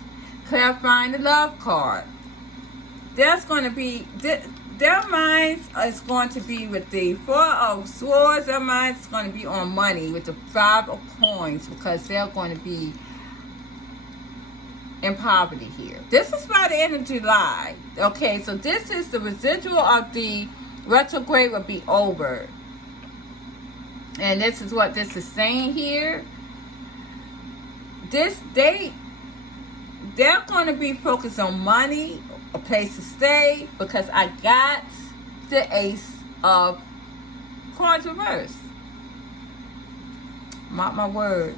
Clarifying the love card. There's going to be, their minds is going to be with the Four of Swords. Their minds is going to be on money with the Five of Coins, because they're going to be in poverty here. This is by the end of July. Okay, so this is the residual of the retrograde will be over. And this is what this is saying here. They're going to be focused on money, a place to stay, because I got the Ace of Coins reverse. Mark my word.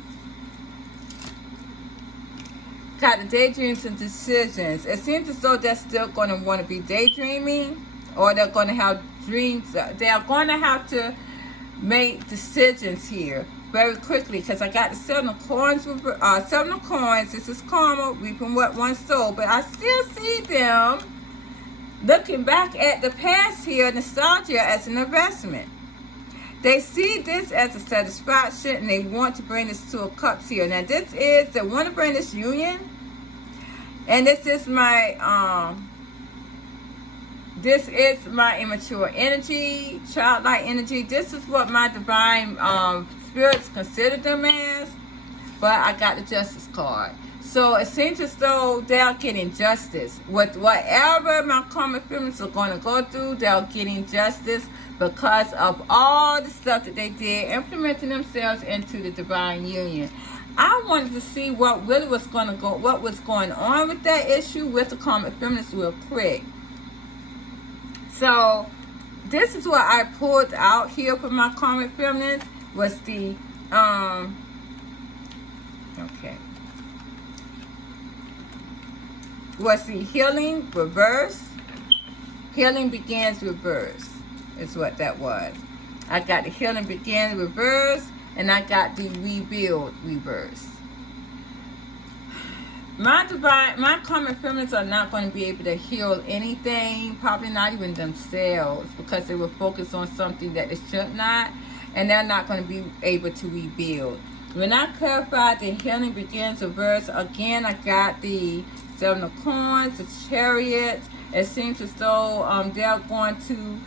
Got the daydreams and decisions. It seems as though they're still going to want to be daydreaming, or they're going to have dreams. They're going to have to make decisions here very quickly, because I got the Seven of Coins. Seven of Coins. This is karma, reaping what one soul. But I still see them looking back at the past here, nostalgia, as an investment. They see this as a satisfaction, and they want to bring this to a cups here. Now they want to bring this union, and this is my immature energy, childlike energy. This is what my divine spirits consider them as, but I got the Justice card. So it seems as though they're getting justice. With whatever my karmic feelings are going to go through, they're getting justice because of all the stuff that they did, implementing themselves into the divine union. I wanted to see what really was going on with that issue with the karmic feminists real quick. So this is what I pulled out here for my karmic feminist, was the was the healing reverse. Healing begins reverse is what that was. I got the healing begins reverse, and I got the rebuild reverse. My karmic feminists are not going to be able to heal anything, probably not even themselves, because they were focused on something that they should not, and they're not going to be able to rebuild. When I clarified the healing begins reverse, again, I got the Seven of Coins, the Chariot. It seems as though they're going to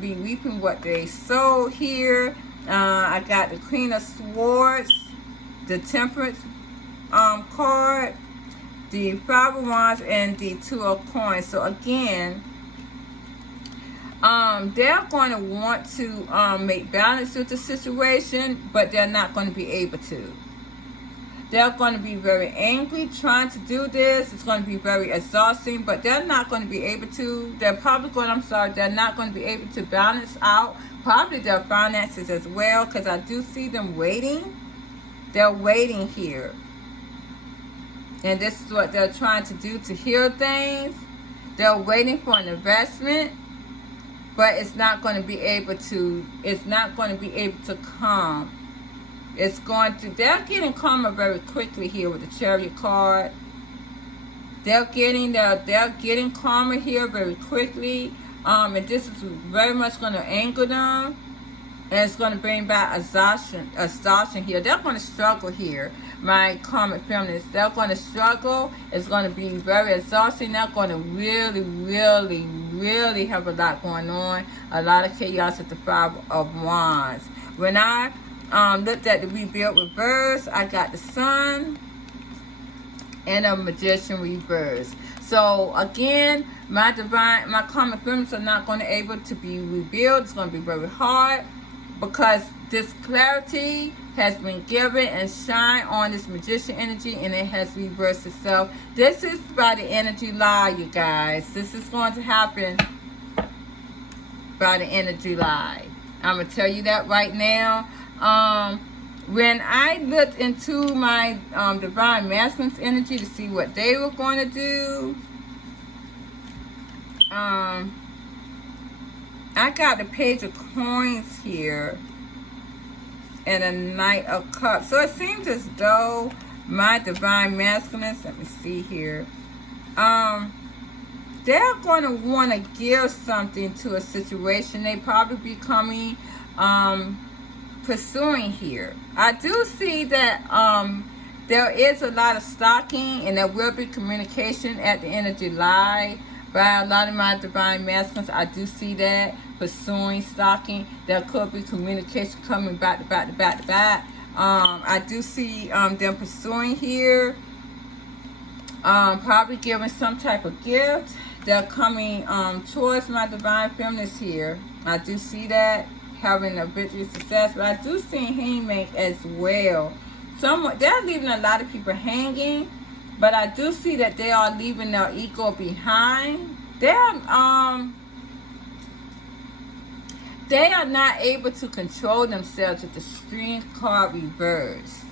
be reaping what they sowed here. I got the Queen of Swords, the Temperance card, the Five of Wands, and the Two of Coins. So again, they're going to want to make balance with the situation, but they're not going to be able to. They're going to be very angry trying to do this. It's going to be very exhausting, but they're not going to be able to. They're not going to be able to balance out probably their finances as well, because I do see them waiting. They're waiting here. And this is what they're trying to do to heal things. They're waiting for an investment, but it's not going to be able to come. They're getting karma very quickly here with the Chariot card. They're getting karma here very quickly. And this is very much going to anger them. And it's going to bring back exhaustion here. They're going to struggle here. My karmic feminists, they're going to struggle. It's going to be very exhausting. They're going to really, really, really have a lot going on. A lot of chaos with the Five of Wands. When I looked at the rebuild reverse, I got the Sun and a Magician reverse. So again, my karmic feminists are not going to be able to be rebuilt. It's going to be very hard, because this clarity has been given and shine on this Magician energy, and it has reversed itself. This is by the end of July, you guys. This is going to happen by the end of July. I'm going to tell you that right now. When I looked into my divine masculine's energy to see what they were going to do, I got the Page of Coins here and a Knight of Cups. So it seems as though my divine masculine, let me see here, they're going to want to give something to a situation. They probably be coming, pursuing here. I do see that there is a lot of stalking, and there will be communication at the end of July by a lot of my divine masculines. I do see that pursuing, stalking. There could be communication coming back to back to back to back. I do see them pursuing here, probably giving some type of gift. They're coming towards my divine feminines here. I do see that, having a victory success, but I do see Hangman as well. They're leaving a lot of people hanging, but I do see that they are leaving their ego behind. They are not able to control themselves with the Strength card reverse.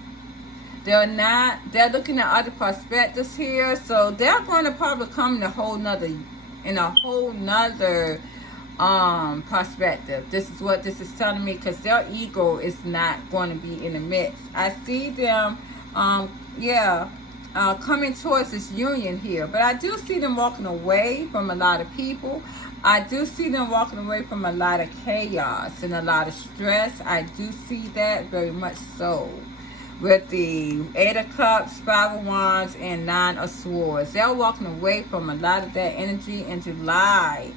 They're looking at other perspectives here, so they're going to probably come in a whole nother perspective. This is what this is telling me, because their ego is not going to be in the mix. I see them coming towards this union here, but I do see them walking away from a lot of people. I do see them walking away from a lot of chaos and a lot of stress. I do see that very much so. With the 8 of Cups, 5 of Wands, and 9 of Swords. They're walking away from a lot of that energy in July.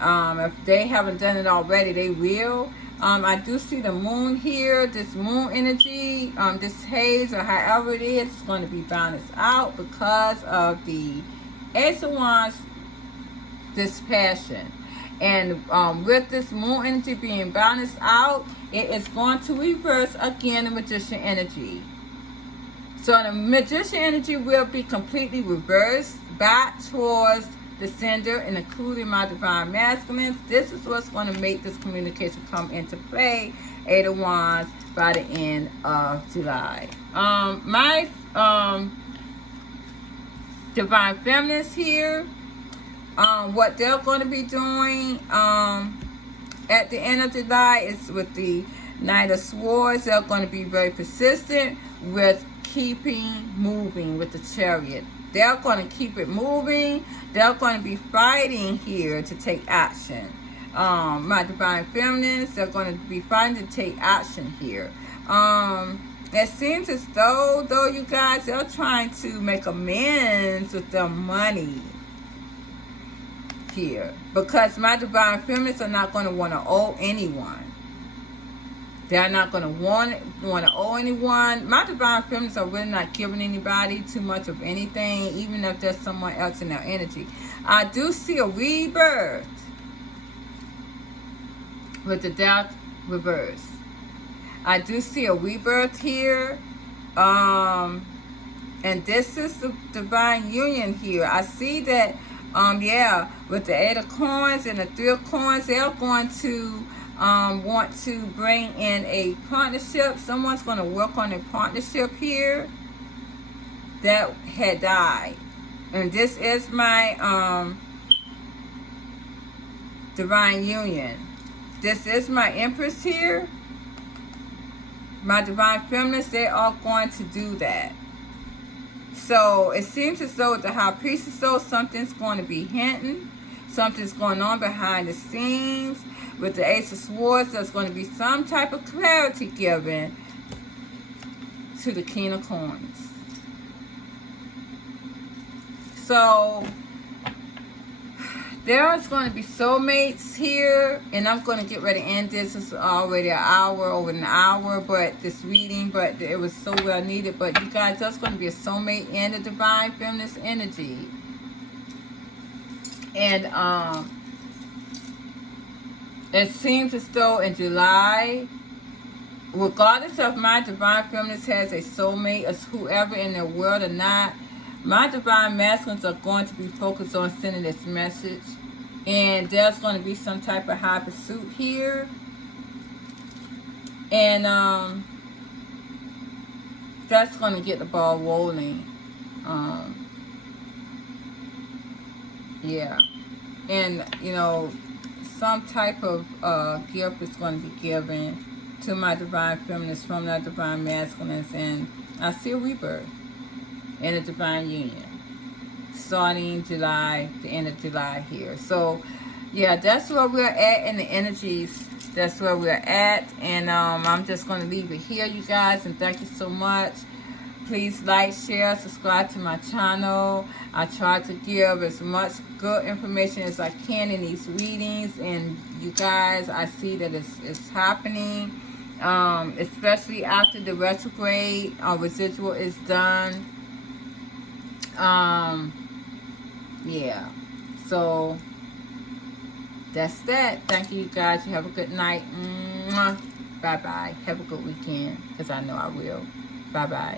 If they haven't done it already, they will. I do see the moon here. This moon energy, this haze, or however it is going to be balanced out because of the Ace of Wands, this passion. And with this moon energy being balanced out, it is going to reverse again the Magician energy. So the Magician energy will be completely reversed back towards the sender, and including my divine masculines. This is what's going to make this communication come into play, 8 of Wands, by the end of July. My divine feminines here, what they're going to be doing at the end of July is with the Knight of Swords. They're going to be very persistent with keeping moving with the Chariot. They're going to keep it moving. They're going to be fighting here to take action. My divine feminines, they're going to be fighting to take action here. It seems as though you guys, they're trying to make amends with their money here, because my divine feminines are not going to want to owe anyone. They're not going to want to owe anyone. My divine feminines are really not giving anybody too much of anything, even if there's someone else in their energy. I do see a rebirth with the Death reverse. I do see a rebirth here. And this is the divine union here. I see that with the 8 of Coins and the 3 of Coins, they're going to want to bring in a partnership. Someone's going to work on a partnership here that had died. And this is my divine union. This is my Empress here. My divine feminines, they are going to do that. So it seems as though the High Priestess, so something's going to be hinting. Something's going on behind the scenes. With the Ace of Swords, there's going to be some type of clarity given to the King of Coins. So there's going to be soulmates here, and I'm going to get ready to end this. It's already over an hour, but this reading, but it was so well needed. But you guys, there's going to be a soulmate in the divine feminist energy. And it seems as though in July, regardless of my divine feminist has a soulmate as whoever in their world or not, my divine masculines are going to be focused on sending this message. And there's going to be some type of high pursuit here. And that's going to get the ball rolling. Yeah. And, you know, some type of gift is going to be given to my divine feminines from that divine masculines. And I see a rebirth in a divine union starting July, the end of July here. So, yeah, that's where we're at in the energies. That's where we're at. And I'm just going to leave it here, you guys. And thank you so much. Please like, share, subscribe to my channel. I try to give as much good information as I can in these readings. And you guys, I see that it's happening. Especially after the retrograde residual is done. Yeah. So that's that. Thank you, guys. You have a good night. Mwah. Bye-bye. Have a good weekend, because I know I will. Bye-bye.